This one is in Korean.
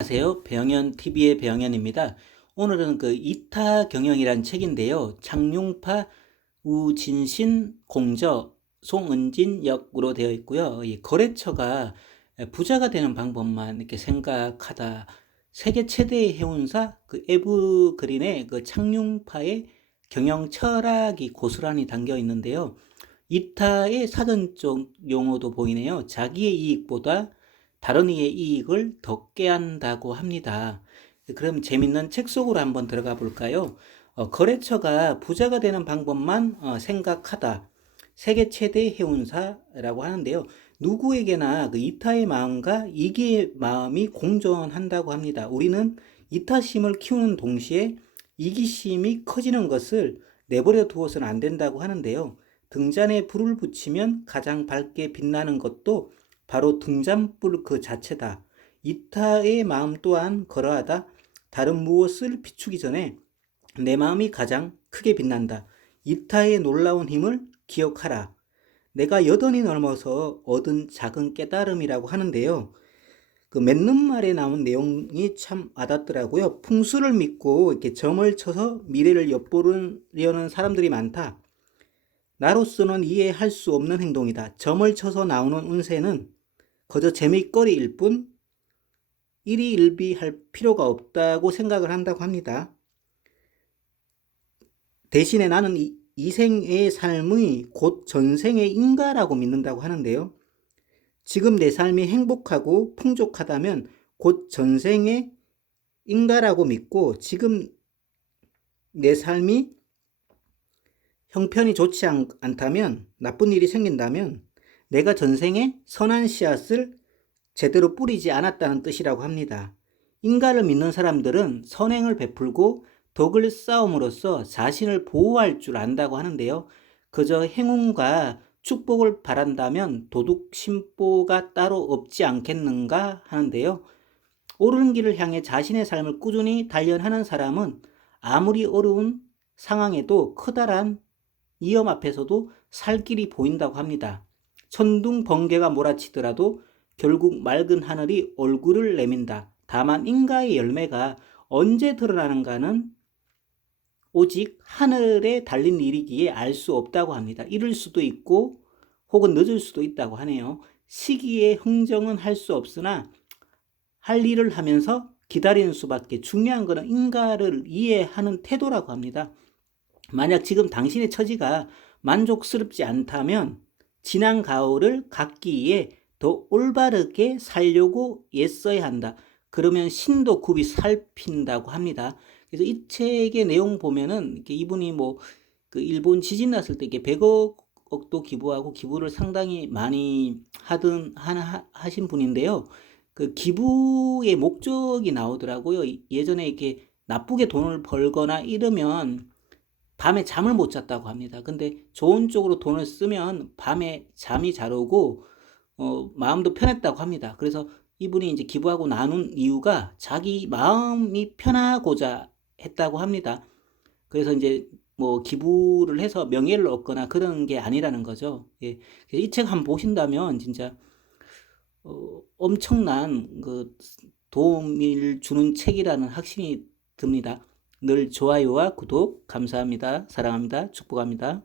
안녕하세요. 배영현 TV의 배영현입니다. 오늘은 그 이타 경영이라는 책인데요. 창룡파 우진신 공저 송은진 역으로 되어 있고요. 이 거래처가 부자가 되는 방법만 이렇게 생각하다. 세계 최대의 해운사 그 에브그린의 그 창룡파의 경영 철학이 고스란히 담겨 있는데요. 이타의 사전적 용어도 보이네요. 자기의 이익보다 다른 이의 이익을 더 꾀한다고 합니다. 그럼 재밌는 책 속으로 한번 들어가 볼까요? 거래처가 부자가 되는 방법만 생각하다. 세계 최대 해운사라고 하는데요. 누구에게나 그 이타의 마음과 이기의 마음이 공존한다고 합니다. 우리는 이타심을 키우는 동시에 이기심이 커지는 것을 내버려 두어서는 안 된다고 하는데요. 등잔에 불을 붙이면 가장 밝게 빛나는 것도 바로 등잔불 그 자체다. 이타의 마음 또한 그러하다. 다른 무엇을 비추기 전에 내 마음이 가장 크게 빛난다. 이타의 놀라운 힘을 기억하라. 내가 여든이 넘어서 얻은 작은 깨달음이라고 하는데요. 그 맺는 말에 나온 내용이 참 와닿더라고요. 풍수를 믿고 이렇게 점을 쳐서 미래를 엿보려는 사람들이 많다. 나로서는 이해할 수 없는 행동이다. 점을 쳐서 나오는 운세는 그저 재미거리일 뿐 일희일비할 필요가 없다고 생각을 한다고 합니다. 대신에 나는 이 생의 삶의 곧 전생의 인가라고 믿는다고 하는데요. 지금 내 삶이 행복하고 풍족하다면 곧 전생의 인가라고 믿고, 지금 내 삶이 형편이 좋지 않다면, 나쁜 일이 생긴다면 내가 전생에 선한 씨앗을 제대로 뿌리지 않았다는 뜻이라고 합니다. 인가를 믿는 사람들은 선행을 베풀고 덕을 쌓음으로써 자신을 보호할 줄 안다고 하는데요. 그저 행운과 축복을 바란다면 도둑 심보가 따로 없지 않겠는가 하는데요. 옳은 길을 향해 자신의 삶을 꾸준히 단련하는 사람은 아무리 어려운 상황에도 커다란 위험 앞에서도 살 길이 보인다고 합니다. 천둥 번개가 몰아치더라도 결국 맑은 하늘이 얼굴을 내민다. 다만 인가의 열매가 언제 드러나는가는 오직 하늘에 달린 일이기에 알 수 없다고 합니다. 이를 수도 있고 혹은 늦을 수도 있다고 하네요. 시기의 흥정은 할 수 없으나 할 일을 하면서 기다리는 수밖에. 중요한 것은 인가를 이해하는 태도라고 합니다. 만약 지금 당신의 처지가 만족스럽지 않다면 지난 가을을 갖기 위해 더 올바르게 살려고 애써야 한다. 그러면 신도 굽이 살핀다고 합니다. 그래서 이 책의 내용 보면은 이렇게 이분이 뭐 그 일본 지진 났을 때 이렇게 100억도 기부하고 기부를 상당히 많이 하신 분인데요. 그 기부의 목적이 나오더라고요. 예전에 이렇게 나쁘게 돈을 벌거나 이러면 밤에 잠을 못 잤다고 합니다. 근데 좋은 쪽으로 돈을 쓰면 밤에 잠이 잘 오고 마음도 편했다고 합니다. 그래서 이분이 이제 기부하고 나눈 이유가 자기 마음이 편하고자 했다고 합니다. 그래서 이제 뭐 기부를 해서 명예를 얻거나 그런 게 아니라는 거죠. 예. 이 책 한번 보신다면 진짜 엄청난 그 도움을 주는 책이라는 확신이 듭니다. 늘 좋아요와 구독 감사합니다. 사랑합니다. 축복합니다.